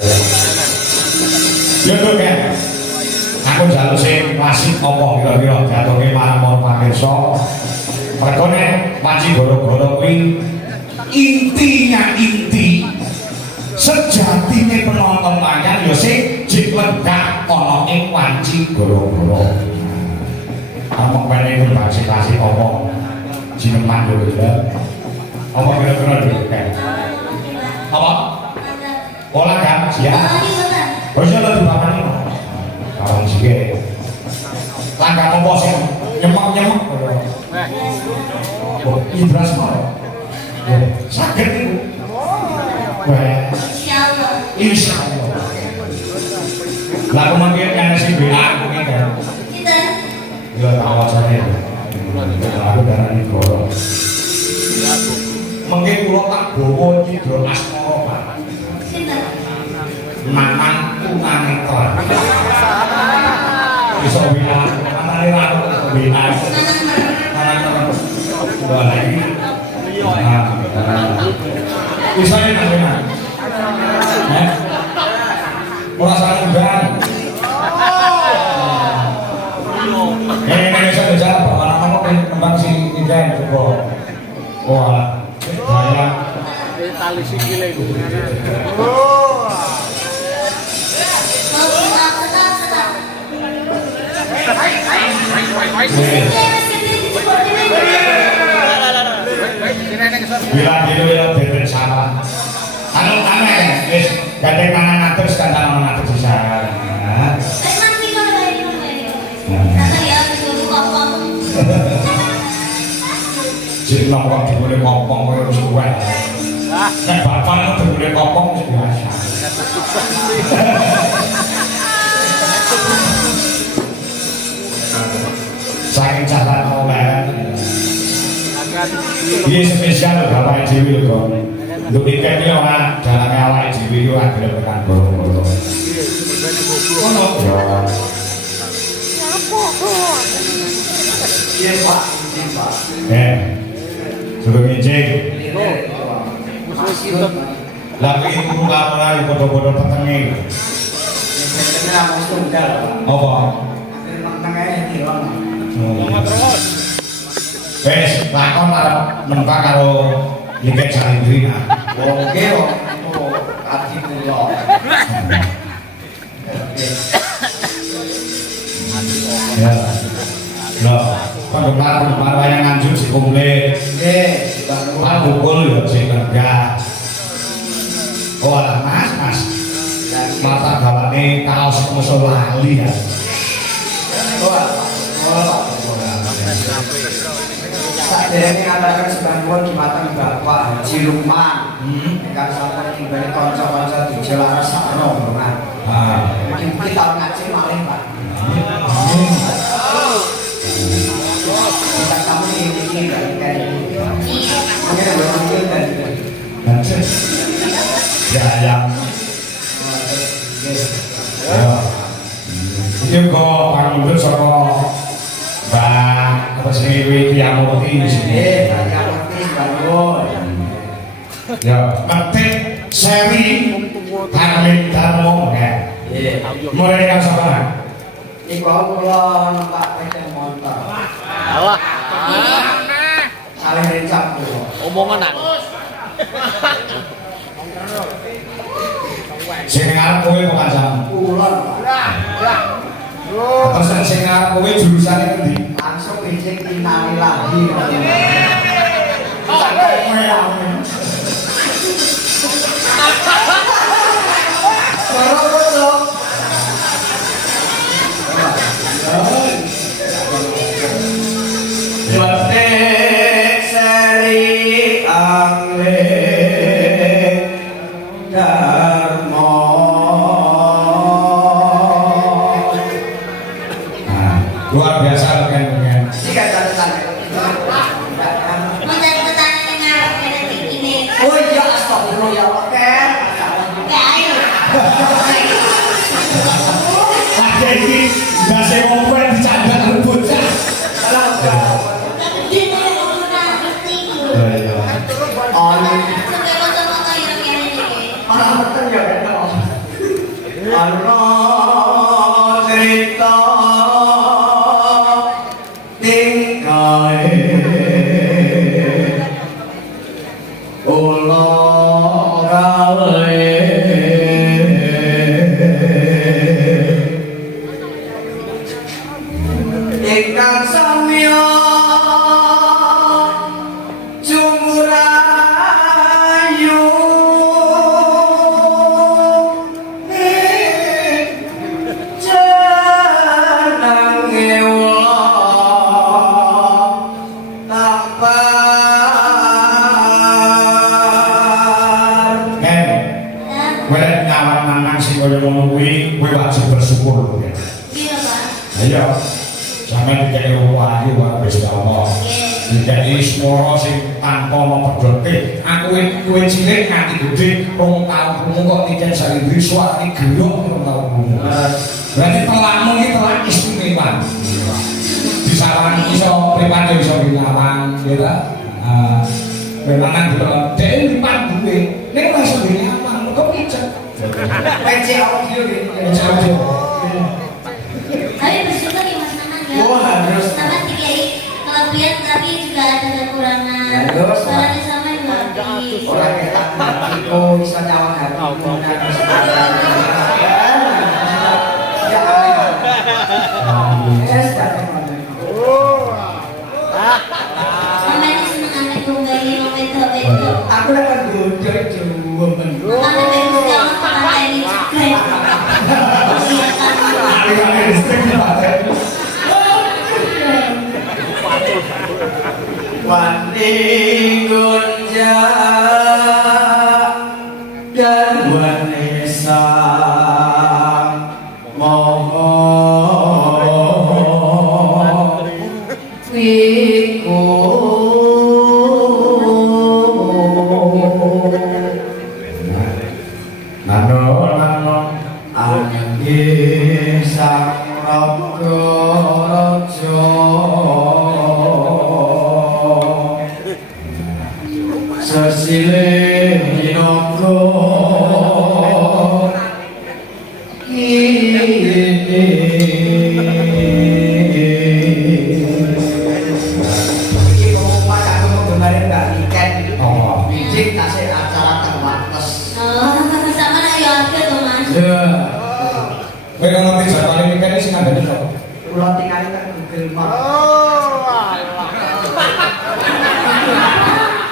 Yo tuh kan, aku jalur sing klasik apa kira-kira jatuhnya marang pamirsa. Mergone panci goro-goro kuwi intinya inti sejatine penonton wayang ya sing jek lenggah ana ing panci goro-goro. Among kene itu bahasa klasik apa jineman yo lho. Apa kira-kira lho kan? Apa? Olah kan siap. Wis ora dipamani. Kawang sike. Langkah apa sing nyemek-nyemek. Oh, ibras mau. Sakit itu. Wah. Insyaallah. Lah kemungkinan yang sing bilang mungkin kan. Kita. Ya awak saya. Aku darani goro. Mungkin kula tak bawa cidro asmara, Pak. Mamang tunanetra. Bisa bilang, mana nih aku bilang. Dua lagi. Bisa nih namanya. Perasaan undang. Ini bisa bicara bahwa nama kembang si Indah juga. Wah, saya. Tali sikile itu. Bila itu ya bebek salah. Anu aneh, wis gandeng tangan ngatur sekarang tangan ngatur sisa. Jadi nongkrong boleh ngopong harus kuat. Nek bapak itu boleh ngopong biasa. Saking cara ngomong. Ini spesial Bapak Dewi lho, untuk ikan ini orang jalannya awal Dewi itu ada tekan boro-boro. Ono. Iya Pak. Sudah ngicing. Lagi itu mulai bodoh-bodoh petengin. Apa? Wes, lakon arep nempa karo Liga Salindrina. Oke, ati kula. Ya. Loh, penggemar wayang Nganjuk si kumle. Nggih, Pak Bukul yo sing enggak. Oh, alah Mas. Mata gawane kaos musuh lali ya. Oh, saderenge ngadakan sembahyang Jumateng Bapak Haji Lukman. Ingkang sampun tinggale kanca-kanca dija laras sakno rombongan. Mungkin tahun ngaji malih, Pak. Kita kamu ini kayak mungkin ada mungkin dan ya. Itu kok panggil saka Mbak apa sih Witi Amoti di sini? Ya, ngetik seri Karmin Darmo ya. Mulai yang sama. Iku kula numpak sepeda motor. Alah. Saling rencang kula. Omongan nak. Sing arep kowe kok kancam. Kulon. Terus sing arep kowe jurusane endi? Langsung ijik innalillahi. Batik seri angling Darmo. Luar biasa kan. Ini kan catatan. kowe nyawang nang sing kaya ngono kuwi kowe wajib bersyukur lho ya. Iya, Pak. Ayo. Sampe dikek wahyu wae wis Allah. Dikek swara sing tanpa mepedhote. Aku kowe cilik nganti gedhe 2 taun kok tiket salibri suwake gendong 2 taun. Berarti telakmu iki telak istimewa. Disawang iso pripate iso ngawang ya ta. Memang dhewe lipat duwe. Nek ora iso ngawang kok picek. Pecek audio iki. Pecek audio. Tapi bersyukur ya Mas Nanan ya. Oh, harus. Sama dikai kelebihan tapi juga ada kekurangan. Harus. Soalnya sama juga di Orang kita itu bisa nyawang hati. sama ini seneng aneh tunggangi itu. Aku akan duduk jauh menurut. Makanya bagus jangan pakai ini juga. Iya kan. Ali-ali listrik dipaten. Wani gunja dan wanesa mohon wiku Nano Anggi sang raga raja sesilih minangka iki pengumuman aku kemarin Mbak Niken Oh. bijik tasih acara terbatas. Oh, sama nak ya ada tuh Mas. Ya, Kowe kalau ngerti jadwal ini kan sing ngandani kok. kula tinggal nang Google Maps.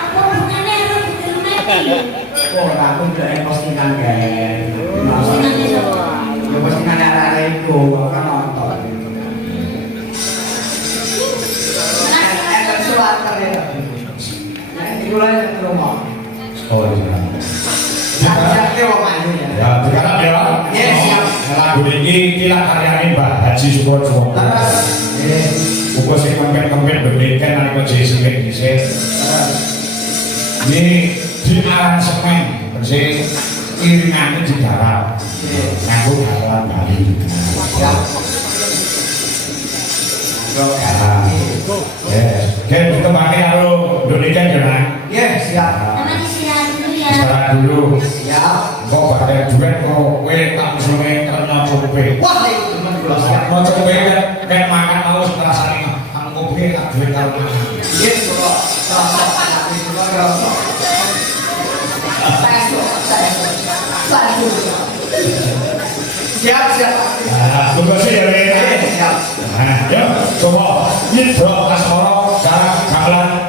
Apa hubungannya sama Google Maps? Oh, aku udah postingan guys. Postingannya siapa? Ya postingan arek-arek iku kan nonton. Ada suater ya. Nah, itu lah yang ke rumah. Oh iya. Siap-siap ke wong ayu ya. Ya, digarap ya. Yes, siap. Lagu ini kira karyane Mbak Haji Sukojo. Uga sing kempet-kempet berikan nalika jesi dhisik. Ini di aransemen bersih iringannya digarap. Nganggo gamelan Bali. Ya. Yes. Kan ditembake karo Indonesia ya, Nang. Ya, siap. Sama istirahat dulu ya. Istirahat dulu. Siap. Kok bakal duet kok kowe tak musuhe karena cobe. Wah, itu teman kula siap. Mau coba kan makan mau rasane aku kopi tak duit karo makan. Yes, kula rasa tapi kula rasa. Saya siap, siap. Nah, tugas ya Rena. Siap. Nah, yuk coba nyidro asmara cara gamelan